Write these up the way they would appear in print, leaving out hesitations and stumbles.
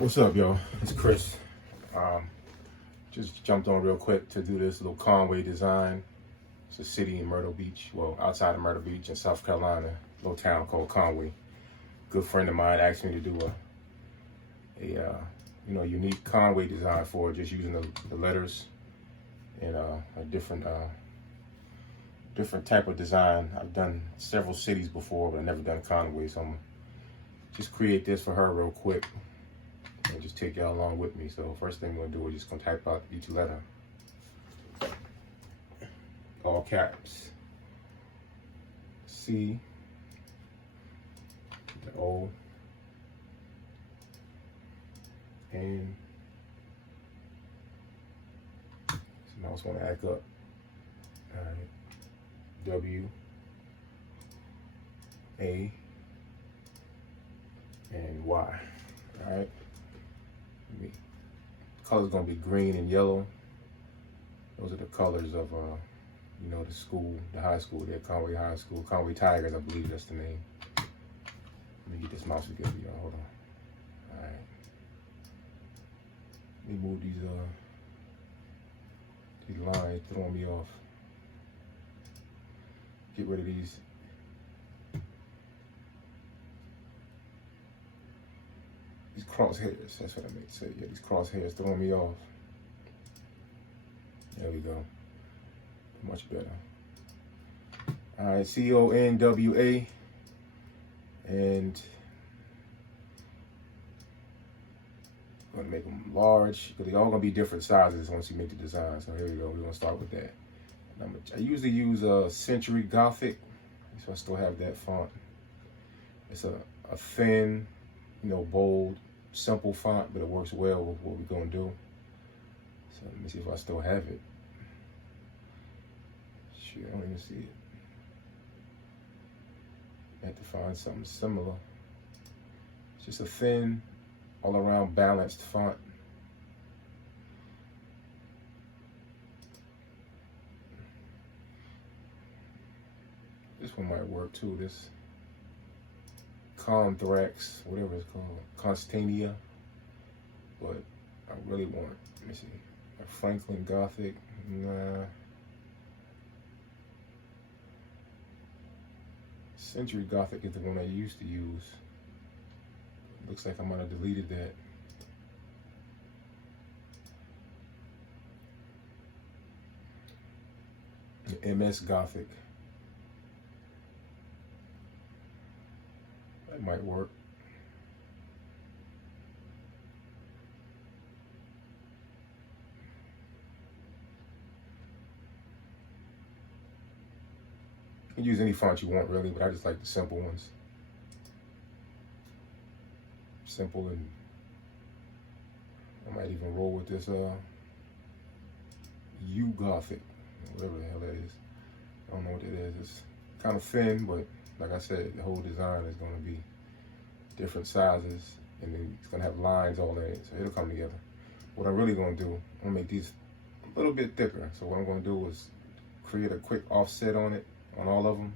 What's up, y'all? It's Chris. Um, just jumped on real quick to do this little Conway design. It's a city in Myrtle Beach, well, outside of Myrtle Beach in South Carolina, a little town called Conway. Good friend of mine asked me to do a unique Conway design for it, just using the letters and a different type of design. I've done several cities before, but I've never done Conway, so I'm gonna just create this for her real quick and just take y'all along with me. So first thing I'm gonna do is just gonna type out each letter, all caps. C, the O, N. So now I just want to act up. All right. W, A, and Y. All right. Color's gonna be green and yellow. Those are the colors of the school, the high school there, Conway High School, Conway Tigers, I believe that's the name. Let me get this mouse together, y'all. Hold on. All right. Let me move these lines throwing me off. Get rid of these. Crosshairs, that's what I meant to say. Yeah, these crosshairs throwing me off. There we go. Much better. All right, CONWA. And I'm gonna make them large because they're all gonna be different sizes once you make the design. So here we go. We're gonna start with that. I usually use a Century Gothic, so I still have that font. It's a thin, bold, simple font, but it works well with what we're gonna do. So let me see if I still have it. Shoot, I don't even see it. I have to find something similar. It's just a thin, all around balanced font. This one might work too. This Conthrax, whatever it's called, Constania. But I really want, let me see, a Franklin Gothic. Nah. Century Gothic is the one I used to use. Looks like I might have deleted that. The MS Gothic. That might work. You can use any font you want really, but I just like the simple ones. Simple, and I might even roll with this U Gothic, whatever the hell that is. I don't know what it is. It's kind of thin, but like I said, the whole design is going to be different sizes, and then it's going to have lines all in it, so it'll come together. What I'm really going to do, I'm going to make these a little bit thicker. So what I'm going to do is create a quick offset on it, on all of them.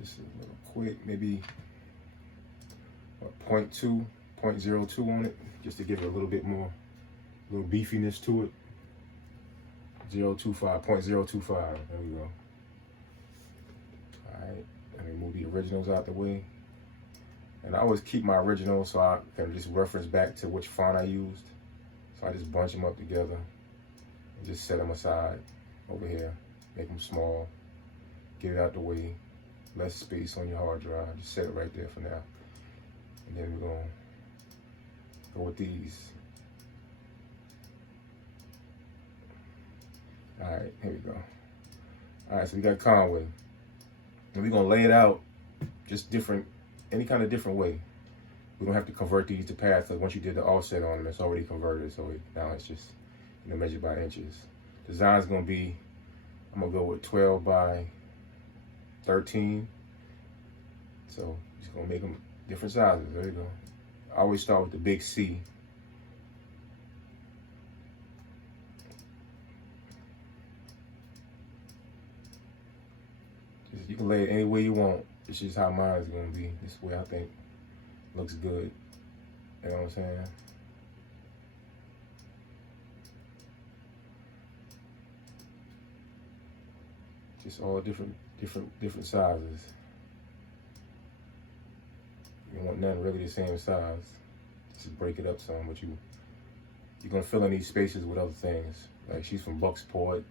Just a little quick, maybe 0.2, 0.02 on it, just to give it a little bit more, a little beefiness to it. 0.025, 0.025, there we go. All right, let me move the originals out the way. And I always keep my originals so I can just reference back to which font I used. So I just bunch them up together and just set them aside over here, make them small, get it out the way, less space on your hard drive, just set it right there for now. And then we're gonna go with these. All right, here we go. All right, so we got Conway. And we're gonna lay it out just different, any kind of different way. We don't have to convert these to paths because once you did the offset on them, it's already converted. So now it's just, measured by inches. Design's gonna be, I'm gonna go with 12 by 13. So just gonna make them different sizes. There you go. I always start with the big C. You can lay it any way you want. It's just how mine is gonna be. This way I think looks good. You know what I'm saying? Just all different sizes. You don't want none really the same size. Just break it up some, but you're gonna fill in these spaces with other things. Like she's from Bucksport,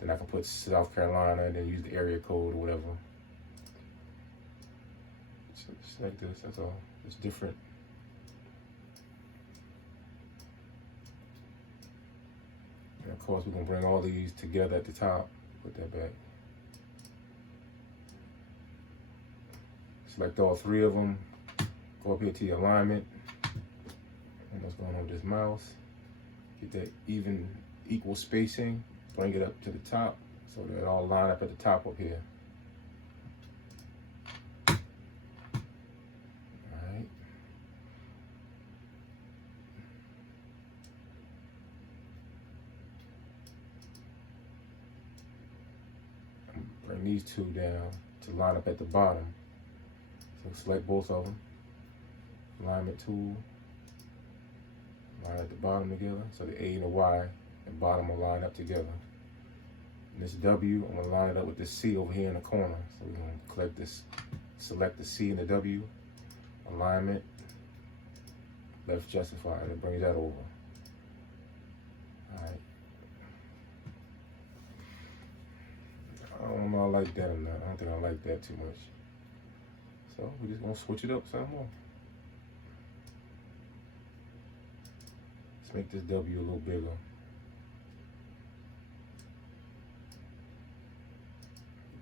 then I can put South Carolina and then use the area code or whatever. Just like this, that's all. It's different. And of course, we're gonna bring all these together at the top. Put that back. Select all three of them. Go up here to your alignment. And what's going on with this mouse? Get that even, equal spacing. Bring it up to the top so that it all line up at the top up here. Alright. Bring these two down to line up at the bottom. So select both of them. Alignment tool. Line at the bottom together. So the A and the Y and bottom will line up together. And this W, I'm gonna line it up with this C over here in the corner. So we're gonna collect this, select the C and the W, alignment, left justify, and it brings that over. Alright. I don't know if I like that or not. I don't think I like that too much. So we're just gonna switch it up some more. Let's make this W a little bigger.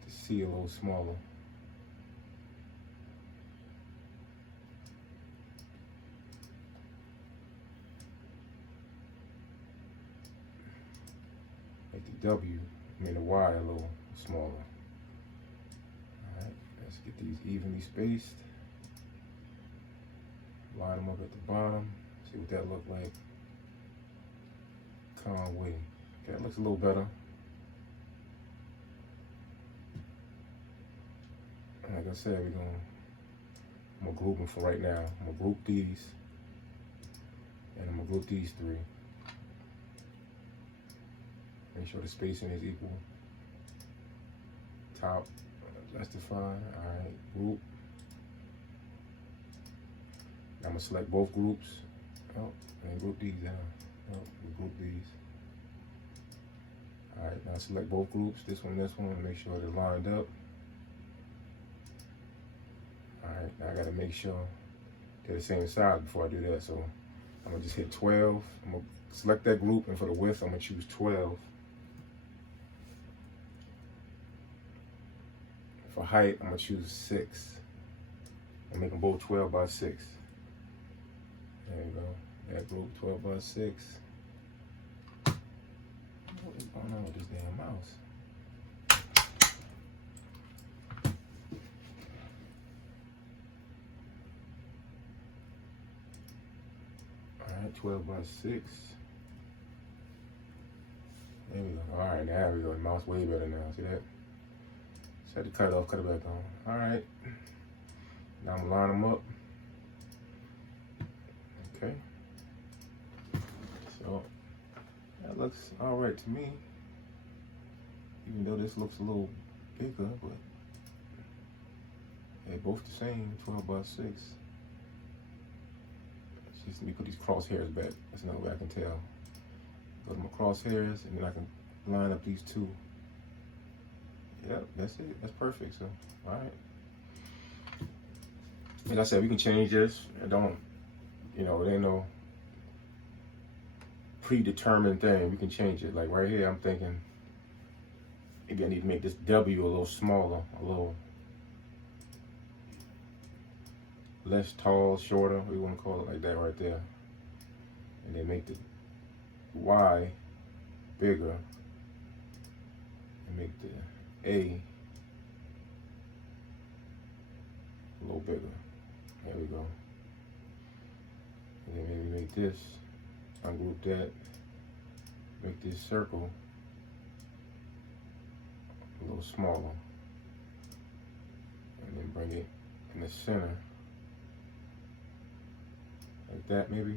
C a little smaller. Make the W, the Y a little smaller. Alright, let's get these evenly spaced. Line them up at the bottom. See what that looks like. Conway. Okay, that looks a little better. Like I said, I'm gonna group them for right now. I'm gonna group these, and I'm gonna group these three. Make sure the spacing is equal. Top, justify, all right, group. Now I'm gonna select both groups. Oh, and group these down. Oh, we group these. All right, now select both groups, this one, and make sure they're lined up. Alright, now I gotta make sure they're the same size before I do that. So I'm gonna just hit 12. I'm gonna select that group, and for the width, I'm gonna choose 12. For height, I'm gonna choose 6. And make them both 12 by 6. There you go. That group 12 by 6. What is going on with this damn mouse? Alright, 12 by 6. There we go. Alright, now we go. The mouse way better now. See that? Just had to cut it off, cut it back on. Alright. Now I'm gonna line them up. Okay. So that looks alright to me. Even though this looks a little bigger, but they're both the same, 12 by 6. Just let me put these crosshairs back. That's another way I can tell. Go to my crosshairs, and then I can line up these two. Yep, that's it. That's perfect. So, all right. Like I said, we can change this. I don't, it ain't no predetermined thing. We can change it. Like right here, I'm thinking maybe I need to make this W a little smaller, a little less tall, shorter, we want to call it like that right there. And then make the Y bigger and make the A a little bigger. There we go. And then maybe make this, ungroup that, make this circle a little smaller. And then bring it in the center. Like that, maybe.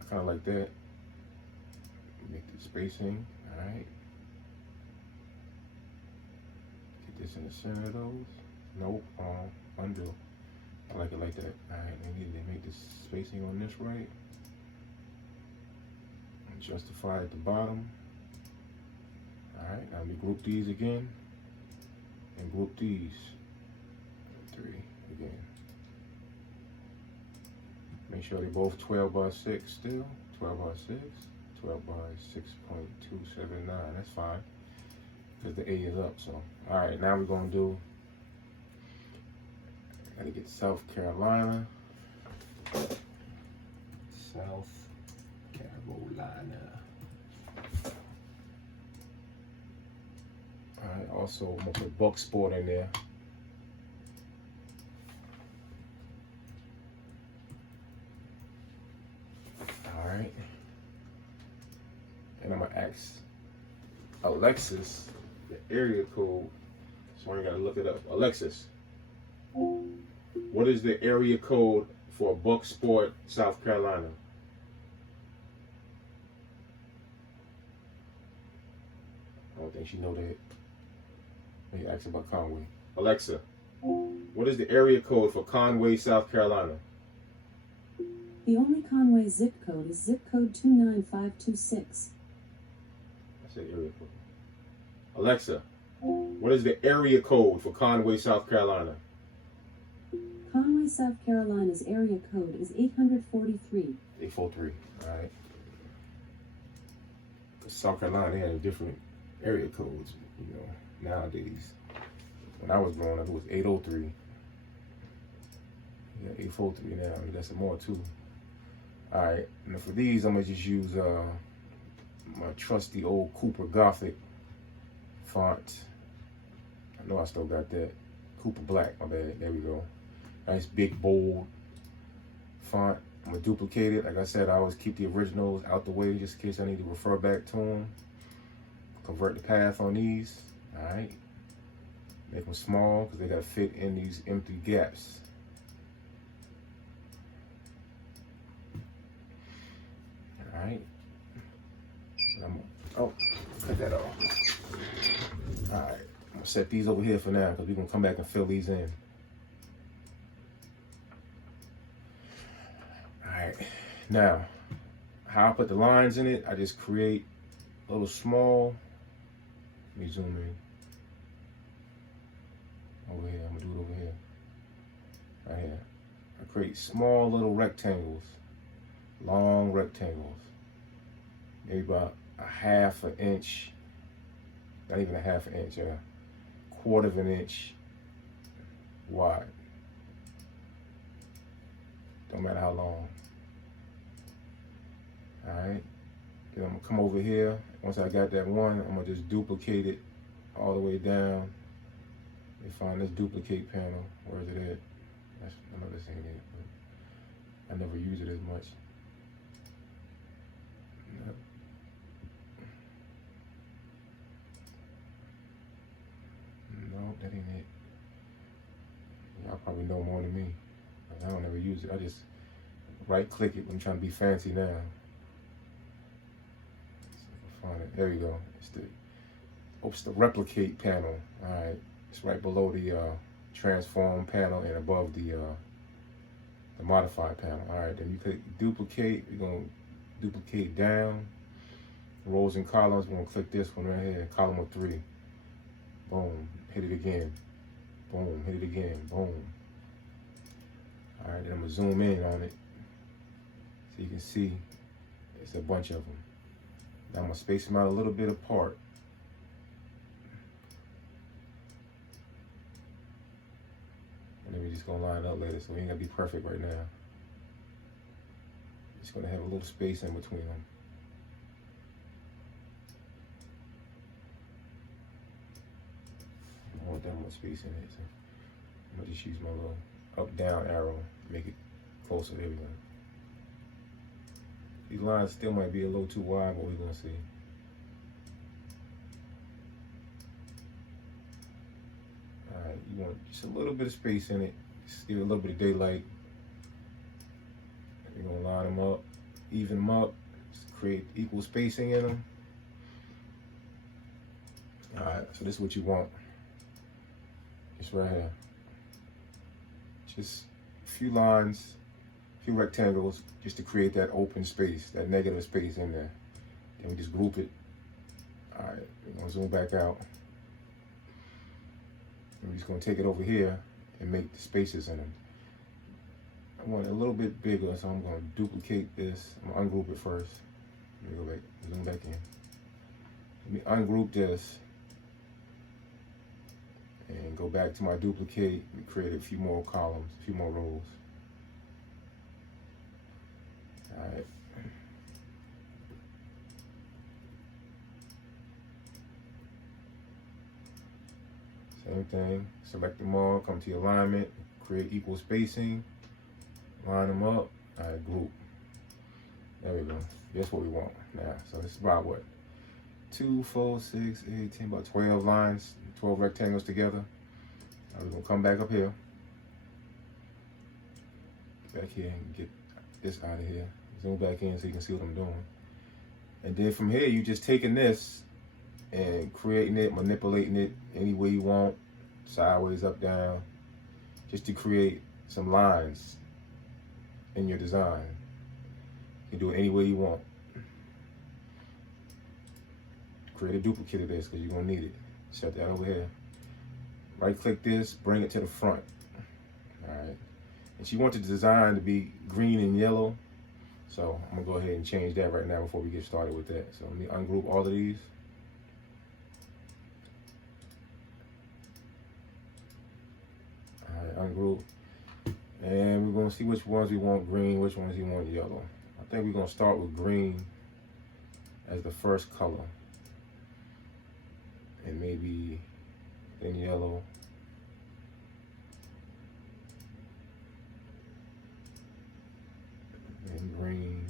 I kind of like that. Make the spacing, all right. Get this in the center of those. Nope, undo. I like it like that. All right, we need to make the spacing on this right. And justify at the bottom. All right, now we group these again. And group these. 3 again. Make sure they're both 12 by 6 still. 12 by 6. 12 by 6.279. That's fine. Because the A is up. So, alright, now we're going to do. Gotta get South Carolina. South Carolina. Alright, also I'm gonna put Buck Sport in there. Alright. And I'm gonna ask Alexis the area code. So I gotta look it up. Alexis, what is the area code for Buck Sport, South Carolina? I don't think she know that. Let me ask about Conway. Alexa, what is the area code for Conway, South Carolina? The only Conway zip code is zip code 29526. I said area code. Alexa, what is the area code for Conway, South Carolina? Conway, South Carolina's area code is 843. 843, all right. South Carolina, they have different area codes, you know. Nowadays, when I was growing up, it was 803. Yeah, 843 now. I mean, that's more too. All right, and for these, I'm gonna just use my trusty old Cooper Gothic font. I know I still got that. Cooper Black, my bad. There we go. Nice big bold font. I'm gonna duplicate it. Like I said, I always keep the originals out the way just in case I need to refer back to them. Convert the path on these. All right, make them small because they got to fit in these empty gaps. All right, oh, cut that off. All right, I'm gonna set these over here for now because we're gonna come back and fill these in. All right, now how I put the lines in it, I just create a little small. Let me zoom in. Over here, I'm gonna do it over here. Right here. I create small little rectangles, long rectangles. Maybe about a half an inch, not even a half an inch, a quarter of an inch wide. Don't matter how long. All right. Then I'm gonna come over here. Once I got that one, I'm gonna just duplicate it all the way down. Let me find this duplicate panel. Where is it at? I know this ain't it, but I never use it as much. No. No, that ain't it. Y'all probably know more than me. I don't ever use it. I just right click it when I'm trying to be fancy now. Find it. There you go. It's the replicate panel. All right, it's right below the transform panel and above the modify panel. All right, then you click duplicate. We're gonna duplicate down. Rows and columns. We're gonna click this one right here, column of 3. Boom. Hit it again. Boom. Hit it again. Boom. All right, then I'm gonna zoom in on it so you can see it's a bunch of them. Now I'm gonna space them out a little bit apart. And then we're just gonna line up later, so we ain't gotta be perfect right now. Just gonna have a little space in between them. I don't want that much space in it, so I'm gonna just use my little up-down arrow, make it closer. There we go. These lines still might be a little too wide, but we're gonna see. All right, you want just a little bit of space in it. Just give it a little bit of daylight. You're gonna line them up, even them up, just create equal spacing in them. All right, so this is what you want. Just right here. Just a few lines, a few rectangles, just to create that open space, that negative space in there. Then we just group it. All right, we're gonna zoom back out. And we're just gonna take it over here and make the spaces in them. I want it a little bit bigger, so I'm gonna duplicate this. I'm gonna ungroup it first. Let me go back, zoom back in. Let me ungroup this and go back to my duplicate and create a few more columns, a few more rows. All right. Same thing, select them all, come to your alignment, create equal spacing, line them up, all right, group. There we go, that's what we want now. So this is about what? 2, 4, 6, 8, 10, about 12 lines, 12 rectangles together. Now we're gonna come back up here. Back here and get this out of here. Zoom back in so you can see what I'm doing. And then from here, you just taking this and creating it, manipulating it any way you want, sideways, up, down, just to create some lines in your design. You can do it any way you want. Create a duplicate of this because you're gonna need it. Set that over here. Right click this, bring it to the front. All right. And you want the design to be green and yellow. So I'm gonna go ahead and change that right now before we get started with that. So let me ungroup all of these. All right, ungroup. And we're gonna see which ones we want green, which ones we want yellow. I think we're gonna start with green as the first color. And maybe then yellow. And green.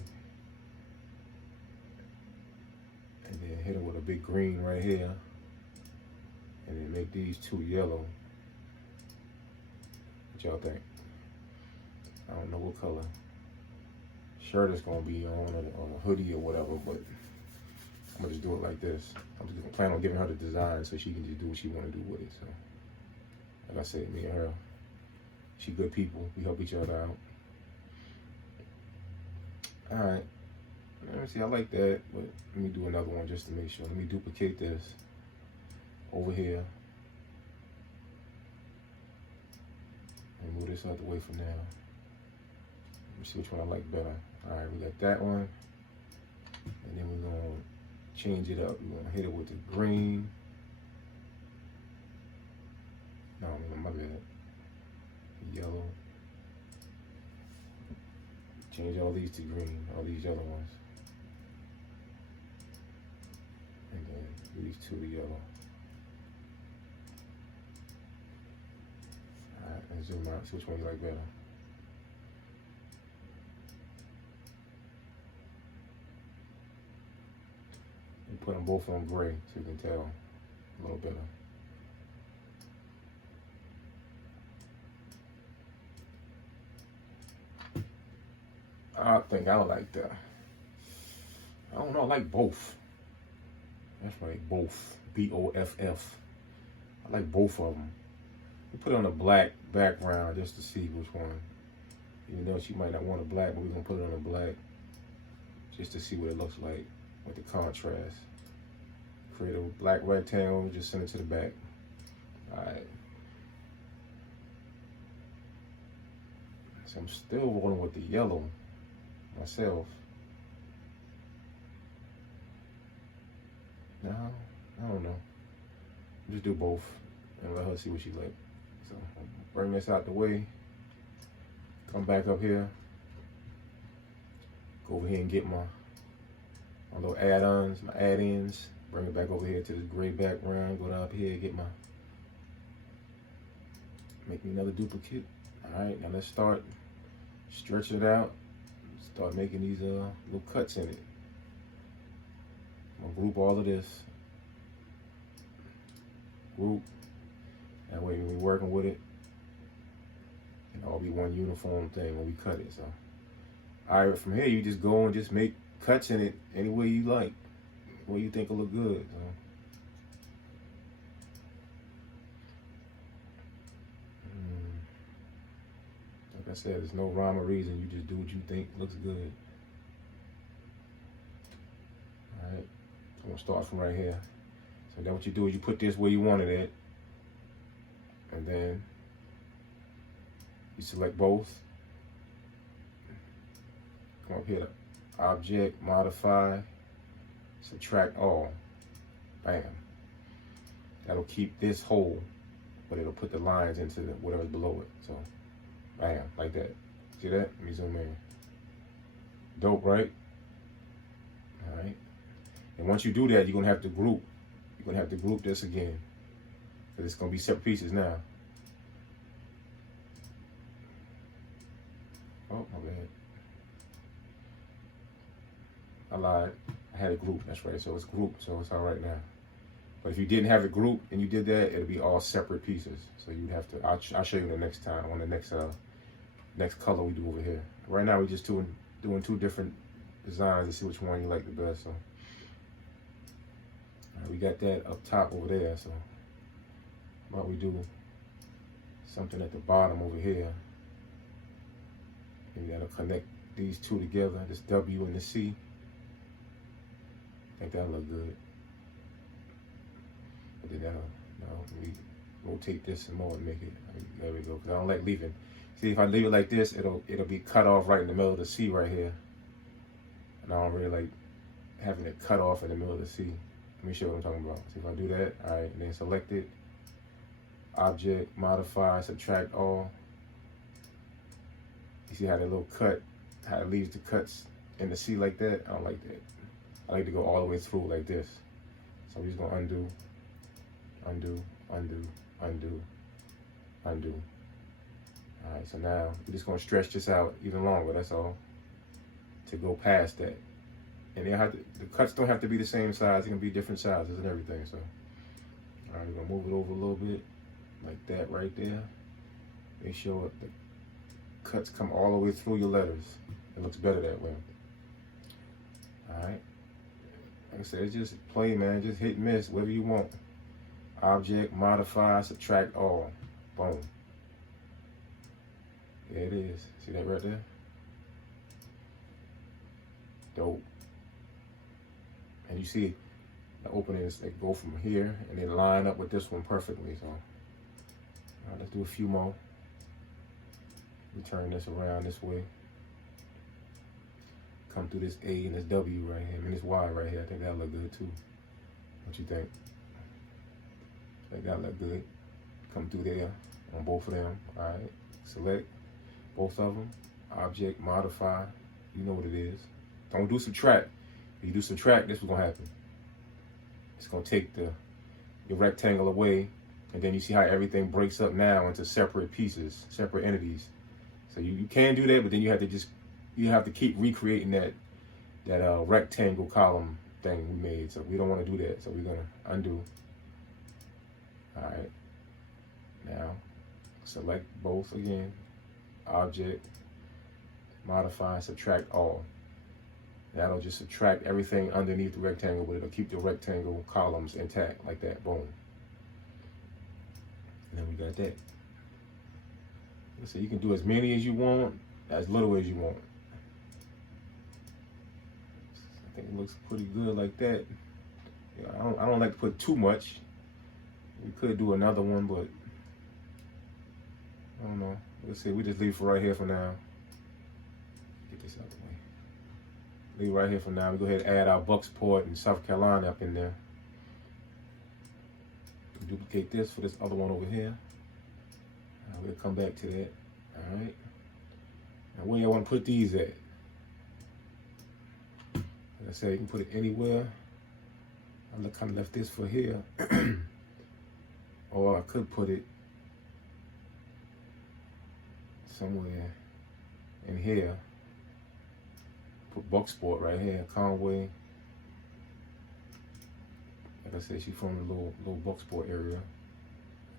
And then hit it with a big green right here. And then make these two yellow. What y'all think? I don't know what color shirt it's gonna be on a hoodie or whatever, but I'm gonna just do it like this. I'm just gonna plan on giving her the design so she can just do what she wanna do with it. So, like I said, me and her, she good people. We help each other out. All right, let me see, I like that, but let me do another one just to make sure. Let me duplicate this over here. And move this out the way for now. Let me see which one I like better. All right, we got that one. And then we're gonna change it up. We're gonna hit it with the green. No, my bad. Yellow. Change all these to green, all these yellow ones. And then these two to yellow. All right, and zoom out, see which one you like better. And put them both on gray so you can tell a little better. I think I like that. I don't know, I like both. That's right, both. B-O-F-F. I like both of them. We put it on a black background just to see which one. Even though she might not want a black, but we're gonna put it on a black just to see what it looks like with the contrast. Create a black rectangle, just send it to the back. All right. So I'm still rolling with the yellow myself. No, I don't know. Just do both and let her see what she like. So bring this out the way. Come back up here. Go over here and get my little add-ons, my add-ins. Bring it back over here to this gray background. Go down up here, get make me another duplicate. All right, now let's start stretching it out. Start making these little cuts in it. I'm gonna group all of this. Group. That way when we're working with it, it'll all be one uniform thing when we cut it. So, all right, from here you just go and just make cuts in it any way you like, the way you think will look good. So. Like I said, there's no rhyme or reason. You just do what you think looks good. All right, so I'm gonna start from right here. So then what you do is you put this where you want it at, and then you select both. Come up here to Object, Modify, Subtract All. Bam. That'll keep this whole, but it'll put the lines into whatever's below it. So, bam, like that. See that? Let me zoom in. Dope, right? All right. And once you do that, you're gonna have to group. You're gonna have to group this again, because it's gonna be separate pieces now. Oh, my bad. I lied. I had a group. That's right. So it's grouped. So it's all right now. But if you didn't have it grouped and you did that, it'll be all separate pieces. So you'd have to. I'll show you the next time on the next color we do over here. Right now we're just doing two different designs to see which one you like the best. So we got that up top over there. So why don't we do something at the bottom over here? Maybe that'll connect these two together. This W and the C. I think that'll look good. But then we rotate this some more and make it. There we go. Because I don't like leaving. See, if I leave it like this, it'll be cut off right in the middle of the C right here. And I don't really like having it cut off in the middle of the C. Let me show you what I'm talking about. See, if I do that, all right, and then select it, Object, Modify, Subtract All. You see how that little cut, how it leaves the cuts in the C like that? I don't like that. I like to go all the way through like this. So we're just gonna undo, undo, undo, undo, undo. All right, so now we're just gonna stretch this out even longer, that's all, to go past that. And the cuts don't have to be the same size, they can be different sizes and everything, so. All right, we're gonna move it over a little bit, like that right there. Make sure the cuts come all the way through your letters. It looks better that way. All right. Like I said, it's just play, man. Just hit and miss, whatever you want. Object, Modify, Subtract All. Boom. There it is. See that right there? Dope. And you see the openings that go from here and they line up with this one perfectly. So, all right, let's do a few more. We turn this around this way. Come through this A and this W right here. I mean, this Y right here. I think that'll look good too. What you think? I think that'll look good. Come through there on both of them. All right. Select both of them. Object, Modify. You know what it is. Don't do subtract. If you do subtract, this is what's gonna happen. It's gonna take your rectangle away, and then you see how everything breaks up now into separate pieces, separate entities. So you can do that, but then you have to keep recreating that rectangle column thing we made. So we don't want to do that. So we're gonna undo. All right. Now select both again. Object, Modify, Subtract All. That'll just subtract everything underneath the rectangle, but it'll keep the rectangle columns intact like that. Boom. And then we got that. So you can do as many as you want, as little as you want. I think it looks pretty good like that. Yeah, I don't like to put too much. We could do another one, but I don't know. Let's see. We just leave it for right here for now. Get this out of the way. Leave right here for now. We go ahead and add our Bucksport and South Carolina up in there. Duplicate this for this other one over here. We'll come back to that. All right. Now, where you want to put these at? Like I said, you can put it anywhere. I kind of left this for here. Or I could put it somewhere in here. Put Bucksport right here, Conway. Like I said, she's from the little Bucksport area.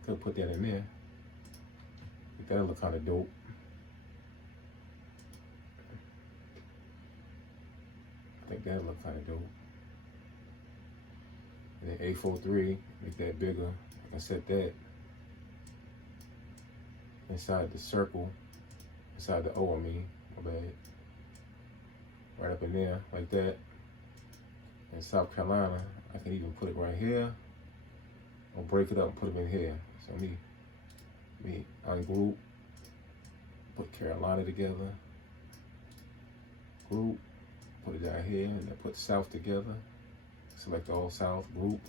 could put that in there. That'll look kind of dope. I think that'll look kind of dope. And then A43, make that bigger. I can set that inside the circle, inside the O, I mean, my bad. Right up in there, like that. In South Carolina, I can even put it right here, or break it up and put them in here. So me ungroup, put Carolina together, group, put it down here, and then put South together. Select all South, group,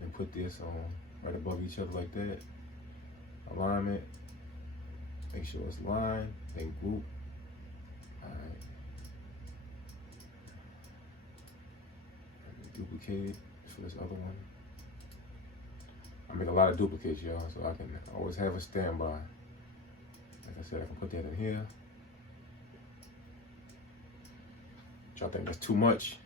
and put this on right above each other like that. Alignment, make sure it's line, then group. All right. Duplicate it for this other one. I make a lot of duplicates, y'all, so I can always have a standby. Like I said, I can put that in here. Y'all think that's too much?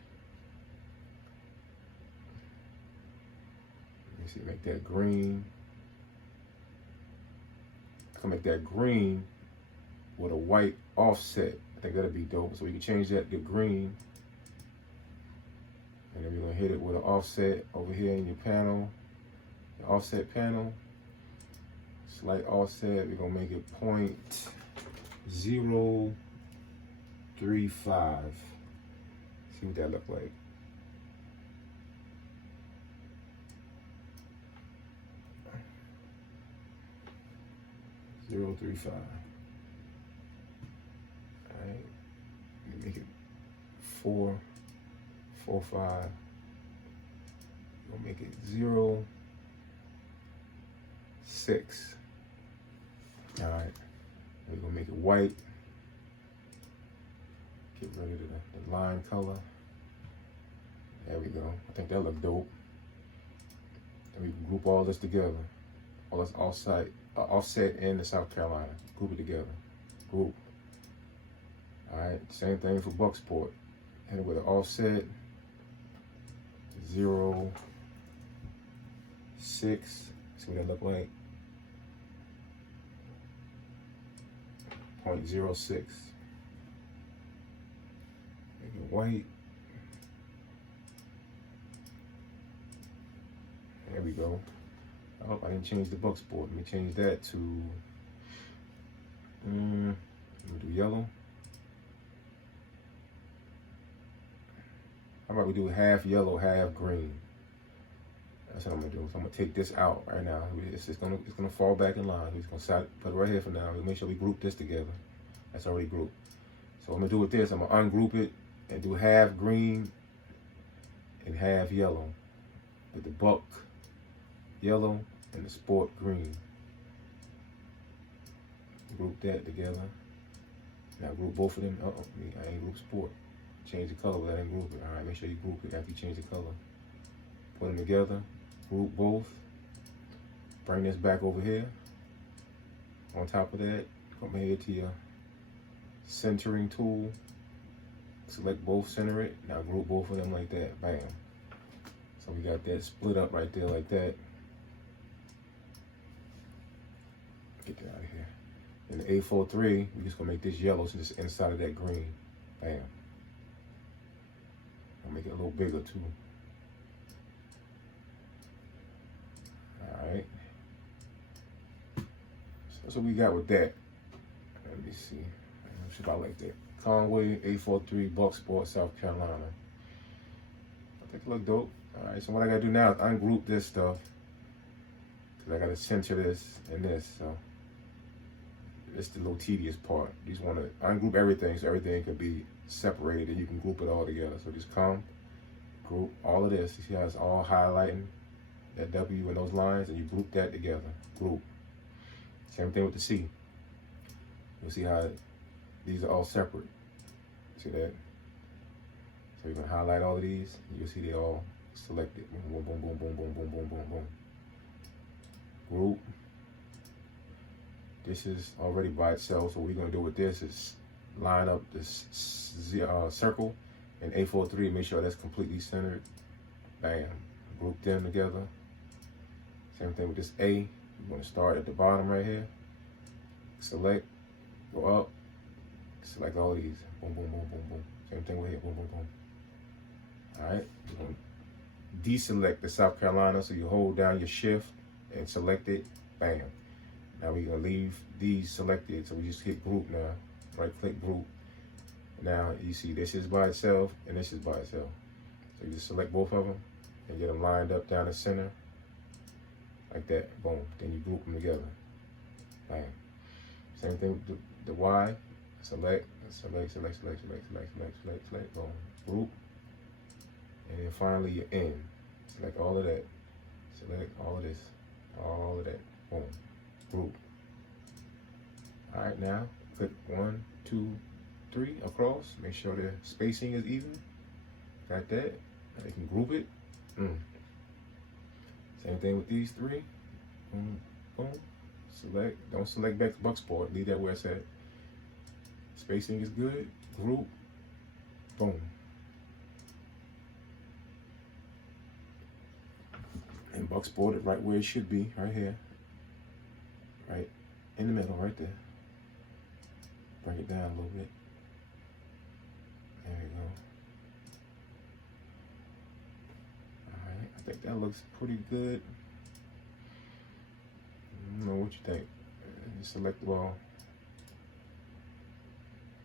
Let me see, make that green. I can make that green with a white offset. I think that'd be dope. So we can change that to green. And then we're gonna hit it with an offset over here in your panel. The offset panel, slight offset, we're gonna make it 0.035. See what that look like. .035. All right, make it 4, 4, 5. We'll make it 0, 6. All right, we're gonna make it white. Get rid of the line color. There we go. I think that look dope. And we can group all this together. All this offset in the South Carolina. Group it together. Group. All right, same thing for Bucksport. Hit it with an offset. 0, 6. See what that look like? 0.06. Make it white. There we go. Oh, I didn't change the Bucksport. Let me change that to, let me do yellow. How about we do half yellow, half green? That's what I'm gonna do. So I'm gonna take this out right now. It's gonna fall back in line. We're just gonna put it right here for now. We'll make sure we group this together. That's already grouped. So what I'm gonna do with this, I'm gonna ungroup it and do half green and half yellow. With the Buck yellow and the Sport green. Group that together. Now group both of them. I ain't group Sport. Change the color, but I didn't group it. All right, make sure you group it after you change the color. Put them together, group both. Bring this back over here. On top of that, come here to your centering tool. Select both, center it. Now group both of them like that. Bam. So we got that split up right there like that. Get that out of here. And the A43, we're just gonna make this yellow so it's inside of that green. Bam. I'll make it a little bigger too. All right. So that's what we got with that. Let me see. What should I like that? Conway A43 Bucksport, South Carolina. I think it look dope. All right. So what I gotta do now is ungroup this stuff because I gotta center this and this. So it's the little tedious part. You just want to ungroup everything so everything can be separated and you can group it all together. So just come, group all of this. You see how it's all highlighting that W and those lines, and you group that together. Group. Same thing with the C. You'll see how these are all separate. See that? So you're gonna highlight all of these, and you'll see they all selected. Boom, boom, boom, boom, boom, boom, boom, boom, boom. Group. This is already by itself, so what we're gonna do with this is line up this circle and A43, make sure that's completely centered. Bam. Group them together. Same thing with this A. You're going to start at the bottom right here. Select, go up, select all these. Boom, boom, boom, boom, boom. Same thing with here. Boom, boom, boom. All right. You're going to deselect the South Carolina, so you hold down your shift and select it. Bam. Now we're going to leave these selected, so we just hit group now. Right click group. Now you see this is by itself and this is by itself. So you just select both of them and get them lined up down the center. Like that. Boom. Then you group them together. Bam. Same thing with the Y. Select, select, select, select, select, select, select, select, select. Boom. Group. And then finally your N. Select all of that. Select all of this. All of that. Boom. Group. Alright, now click 1, 2, 3 across. Make sure the spacing is even. Got that. Now you can group it. Same thing with these three. Boom, boom. Select. Don't select back to Bucksport. Leave that where it's at. Spacing is good. Group. Boom. And Bucksport it right where it should be. Right here. Right in the middle. Right there. Bring it down a little bit. There we go. Alright, I think that looks pretty good. I don't know what you think. Just select it all.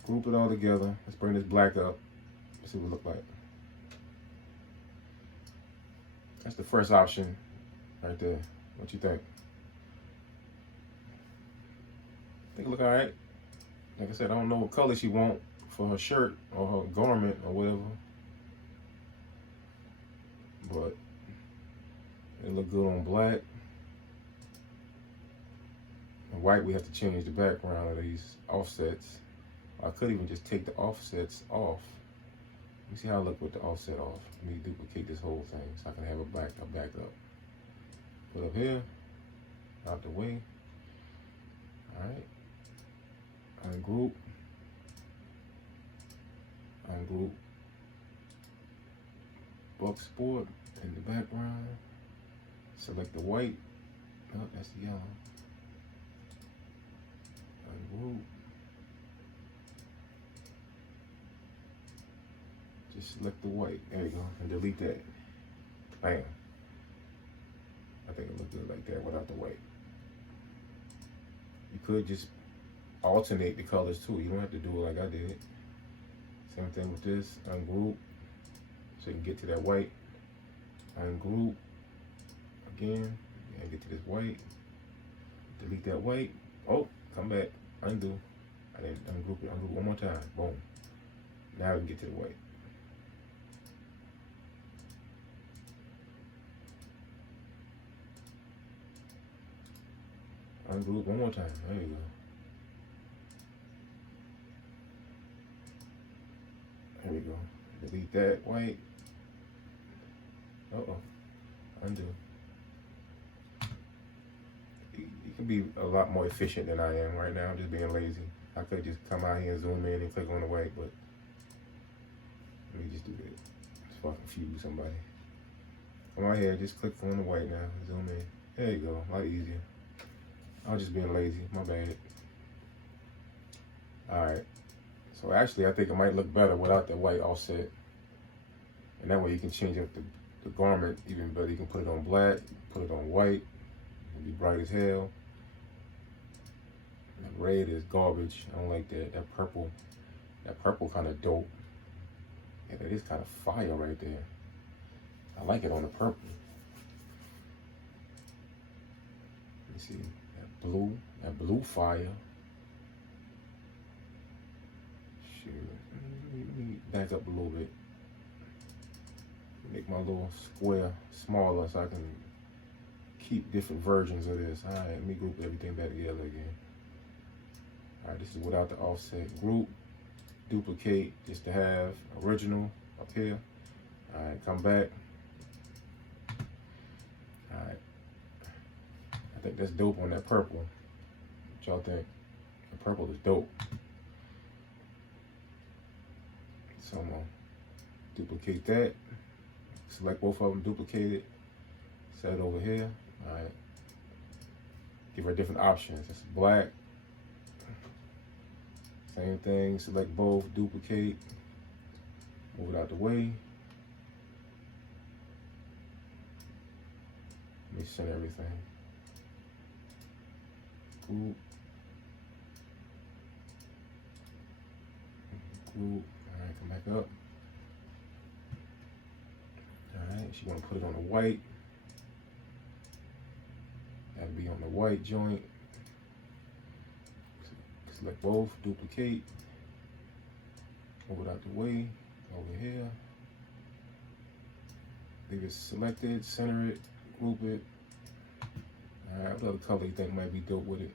Group it all together. Let's bring this black up. Let's see what it looks like. That's the first option right there. What you think? I think it look alright. Like I said, I don't know what color she want for her shirt or her garment or whatever. But it look good on black. And white, we have to change the background of these offsets. I could even just take the offsets off. Let me see how I look with the offset off. Let me duplicate this whole thing so I can have a back up. Put up here, out the way. All right. Ungroup. Ungroup. Bucksport in the background. Select the white. Oh, that's the yellow. Ungroup. Just select the white. There you go. And delete that. Bam. I think it looks good like that without the white. You could just alternate the colors too. You don't have to do it like I did. Same thing with this. Ungroup. So you can get to that white. Ungroup. Again. And get to this white. Delete that white. Oh, come back. Undo. I didn't ungroup it. Ungroup one more time. Boom. Now we can get to the white. Ungroup one more time. There you go. There we go. Delete that white. Uh-oh. Undo. You can be a lot more efficient than I am right now. I'm just being lazy. I could just come out here and zoom in and click on the white, but let me just do that. Just fucking confuse somebody. Come out here, just click on the white now. Zoom in. There you go. A lot easier. I was just being lazy. My bad. Alright. So actually, I think it might look better without that white offset. And that way you can change up the garment even better. You can put it on black, put it on white. It'll be bright as hell. That red is garbage. I don't like that. That purple kind of dope. Yeah, that is kind of fire right there. I like it on the purple. Let me see. That blue fire. Shoot. Let me back up a little bit. Make my little square smaller so I can keep different versions of this. Alright, let me group everything back together again. Alright, this is without the offset. Group, duplicate, just to have original up here. Alright, come back. Alright. I think that's dope on that purple. What y'all think? The purple is dope. So I'm gonna duplicate that. Select both of them, duplicate it. Set it over here. Alright. Give her different options. That's black. Same thing, select both, duplicate, move it out the way. Let me center everything. Group. Group. Alright, come back up. Alright, she want to put it on the white. That'll be on the white joint. Select both, duplicate, move it out the way, over here. Leave it selected, center it, group it. Alright, what other color you think might be dope with it?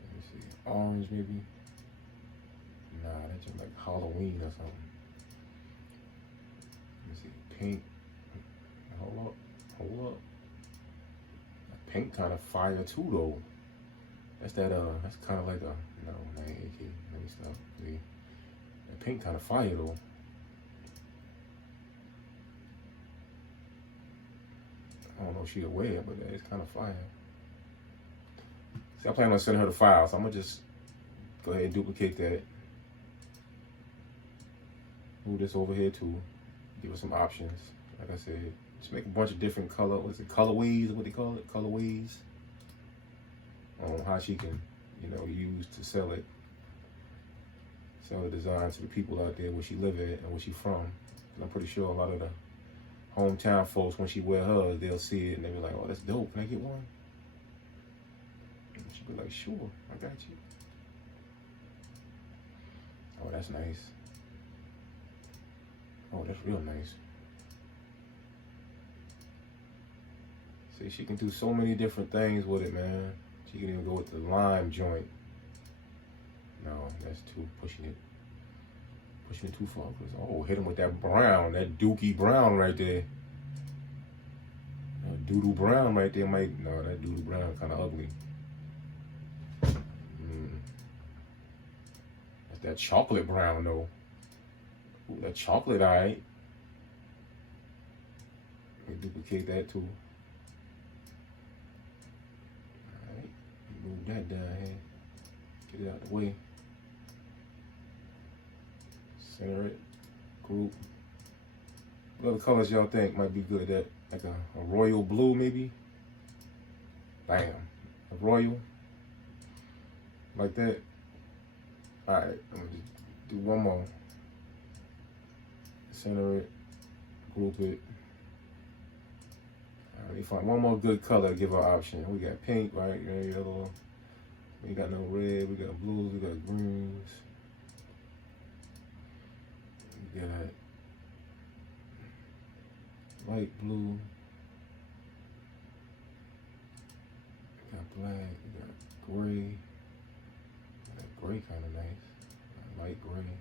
Let me see, orange maybe? Nah, that's just like Halloween or something. Let me see, pink. Hold up, hold up. Pink kind of fire too though. That's that that's kind of like a no, that ain't AK. Let me stop. See, that pink kind of fire though. I don't know if she'll wear it, but it's kind of fire. See, I plan on sending her the file, so I'm gonna just go ahead and duplicate that. Move this over here too. Give her some options. Like I said, just make a bunch of different color. What's it? Colorways, what they call it? Colorways. On how she can, you know, use to sell it. Sell the design to the people out there where she live at and where she from. And I'm pretty sure a lot of the hometown folks, when she wear hers, they'll see it and they'll be like, "Oh, that's dope. Can I get one?" And she'll be like, "Sure, I got you." Oh, that's nice. Oh, that's real nice. See, she can do so many different things with it, man. She can even go with the lime joint. No, that's too pushing it. Pushing it too far. Oh, hit him with that brown, that dookie brown right there. That doodoo brown right there might, no, that doodoo brown kind of ugly. That's that chocolate brown though. Ooh, that chocolate, all right. Let me duplicate that too. Move that down here. Get it out the way. Center it. Group. What other colors y'all think might be good? That like a royal blue maybe? Bam. A royal. Like that. Alright, I'm gonna just do one more. Center it. Group it. Let me find one more good color to give our option. We got pink, right? Yellow. We got no red. We got blues. We got greens. We got light blue. We got black. We got gray. That gray kind of nice. Light gray.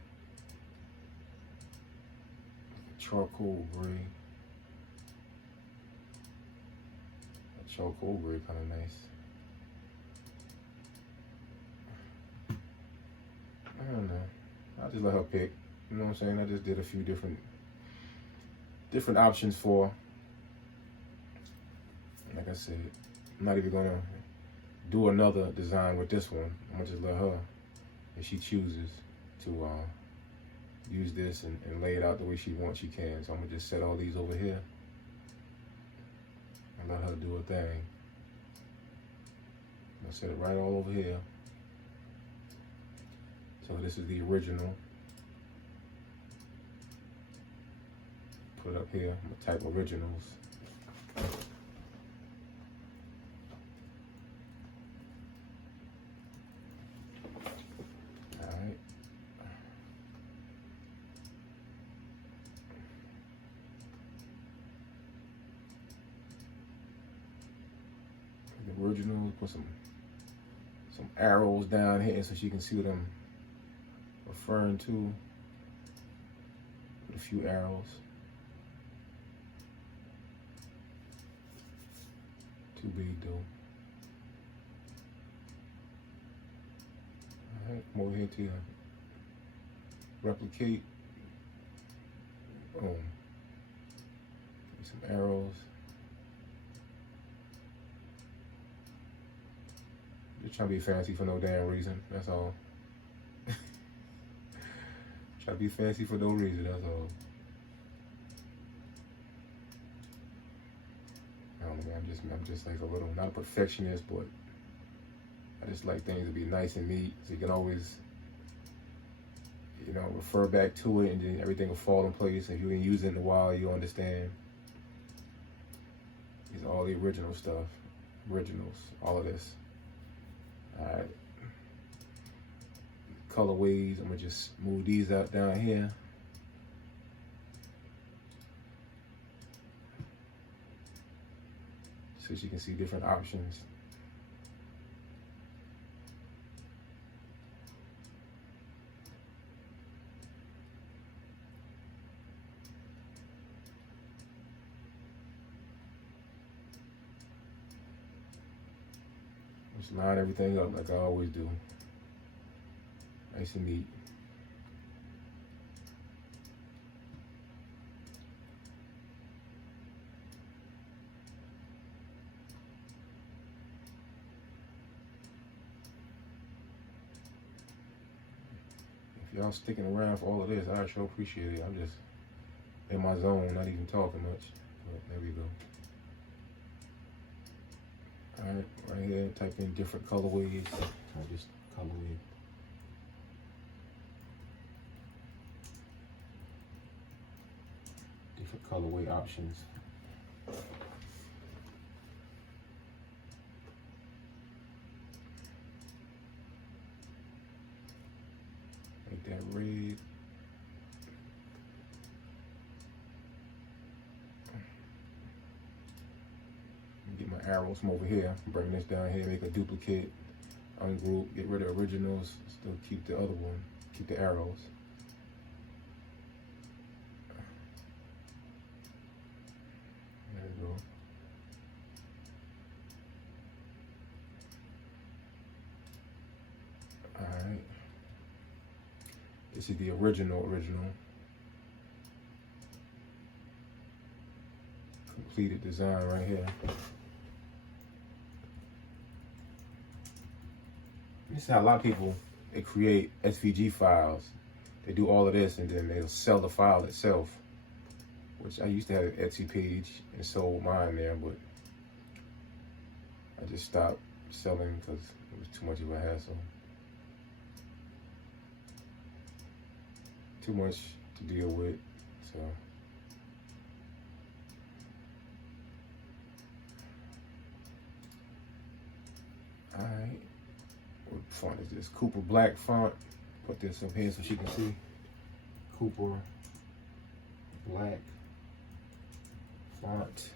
Charcoal gray. Charcoal gray kind of nice. I don't know. I'll just let her pick. You know what I'm saying? I just did a few different options for her. Like I said, I'm not even gonna do another design with this one. I'm gonna just let her, if she chooses to use this and lay it out the way she wants, she can. So I'm gonna just set all these over here. And let her do her thing. I'll set it right all over here. So this is the original. Put it up here. I'm gonna type originals. Alright. The originals, put some arrows down here so she can see what I'm referring to. Put a few arrows. Too big though. Alright, come over here to replicate. Boom. Some arrows. Just trying to be fancy for no damn reason. That's all. Try to be fancy for no reason. That's all. I don't know. I'm just like a little, not a perfectionist, but I just like things to be nice and neat, so you can always, you know, refer back to it, and then everything will fall in place. If you can use it in a while, you'll understand. These are all the original stuff, originals, all of this. All right. Colorways. I'm gonna just move these out down here. So you can see different options. Just line everything up like I always do. Nice and neat. If y'all sticking around for all of this, I sure appreciate it. I'm just in my zone, not even talking much. But there we go. Alright, right here, type in different colorways. I just colorway. Different colorway options. Make that red. Get my arrows from over here, bring this down here, make a duplicate, ungroup, get rid of originals, still keep the other one, keep the arrows. There we go. Alright. This is the original. Completed design right here. This is how a lot of people, they create SVG files. They do all of this and then they'll sell the file itself, which I used to have an Etsy page and sold mine there, but I just stopped selling because it was too much of a hassle. Too much to deal with, so. Alright. What font is this? Cooper Black font. Put this up here so she can see. Cooper Black font.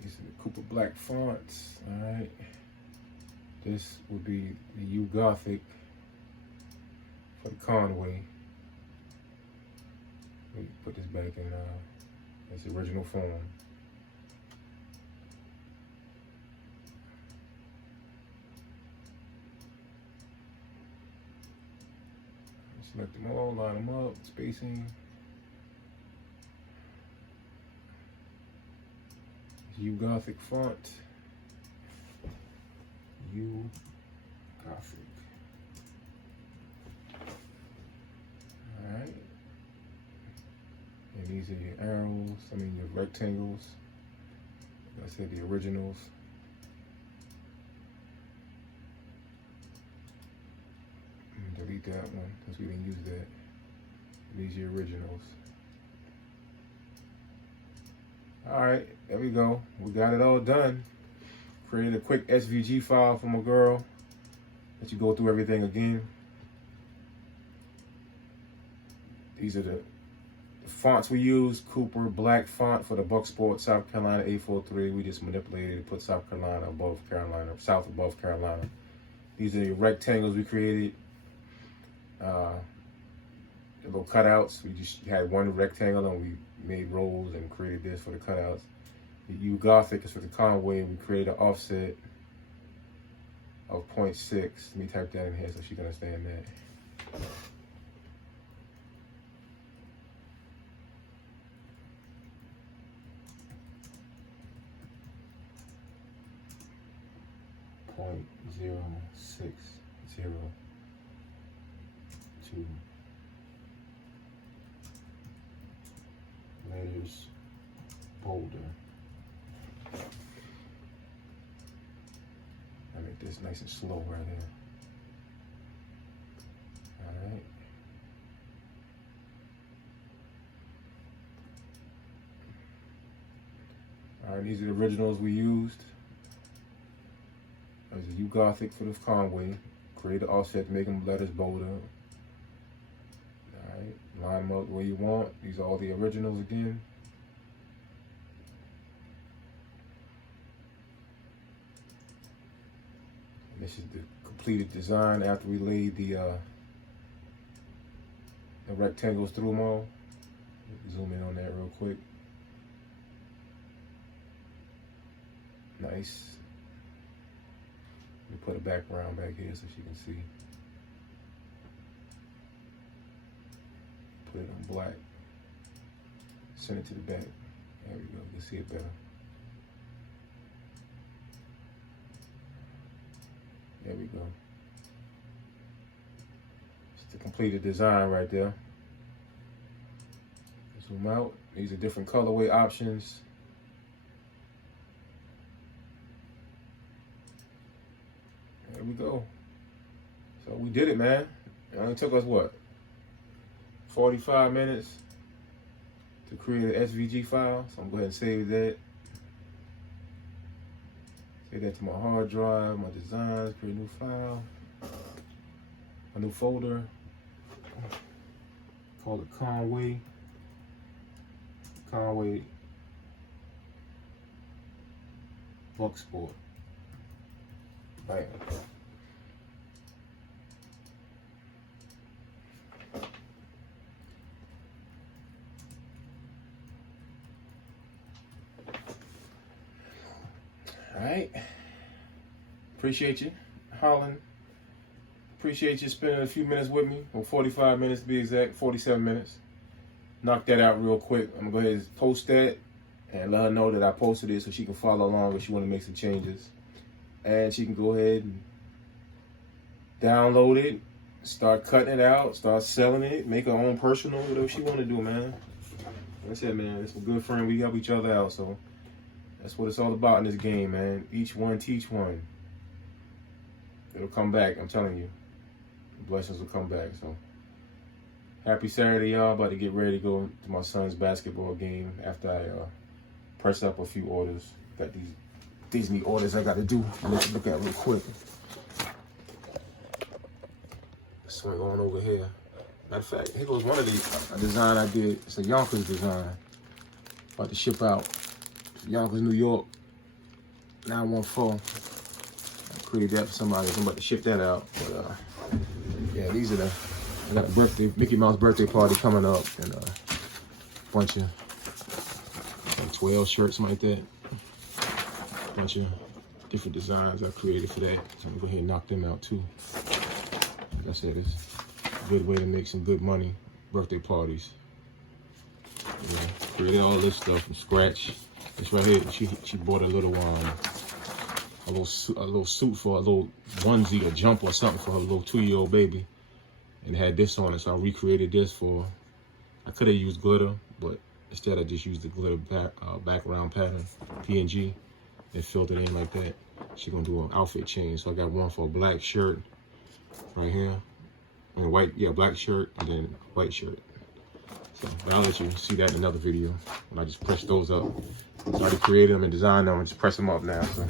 These are the Cooper Black fonts. Alright. This would be the U Gothic for the Conway. Let me put this back in its original form. Select them all, line them up, spacing. U Gothic font. U Gothic. Alright. And these are your arrows, your rectangles. Like I said, the originals. Delete that one because we didn't use that. These are your originals. Alright, there we go. We got it all done. Created a quick SVG file for my girl. Let you go through everything again. These are the fonts we use. Cooper Black font for the Bucksport, South Carolina 843. We just manipulated it, put South Carolina above Carolina, South above Carolina. These are the rectangles we created. The little cutouts. We just had one rectangle and we made rows and created this for the cutouts. The U Gothic is for the Conway. We created an offset of 0.6. Let me type that in here so she can understand that. .0602 letters bolder. I make this nice and slow right here. All right. All right, these are the originals we used. There's a U Gothic for the Conway. Create the offset to make them letters bolder. All right, line them up the way you want. These are all the originals again. And this is the completed design after we laid the rectangles through them all. Zoom in on that real quick. Nice. Let me put a background back here so she can see. Put it on black. Send it to the back. There we go. You can see it better. There we go. It's the completed design right there. Zoom out. These are different colorway options. There we go. So we did it, man. It only took us what? 45 minutes to create an SVG file. So I'm going to go ahead and save that. Save that to my hard drive, my designs, create a new file, a new folder. Call it Conway Bucksport. Bam. All right. Appreciate you, Holland. Appreciate you spending a few minutes with me, or 45 minutes to be exact, 47 minutes. Knock that out real quick. I'm gonna go ahead and post that and let her know that I posted it so she can follow along if she want to make some changes. And she can go ahead and download it, start cutting it out, start selling it, make her own personal, whatever she want to do, man. Like I said, man, it's a good friend. We help each other out, so that's what it's all about in this game, man. Each one teach one. It'll come back, I'm telling you. The blessings will come back, so. Happy Saturday, y'all. About to get ready to go to my son's basketball game after I press up a few orders. Got these Disney orders I got to do. Let's look at real quick. Swing on over here. Matter of fact, here goes one of these. A design I did. It's a Yonkers design. About to ship out. Yonkers, New York. 914. I created that for somebody. I'm about to ship that out. But yeah, these are the. I got a birthday, Mickey Mouse birthday party coming up, and a bunch of 12 shirts, something like that. A bunch of different designs I created for that. So I'm gonna go ahead and knock them out too. Like I said, it's a good way to make some good money. Birthday parties. Yeah, created all this stuff from scratch. This right here, she bought a little suit for a little onesie or jumper or something for her little 2-year-old baby. And had this on it, so I recreated this for. I could have used glitter, but instead I just used the glitter background pattern, PNG, and filled it in like that. She's gonna do an outfit change, so I got one for a black shirt right here, and white, yeah, black shirt, and then white shirt. So but I'll let you see that in another video when I just press those up. So I already created them and designed them, and just press them up now. So.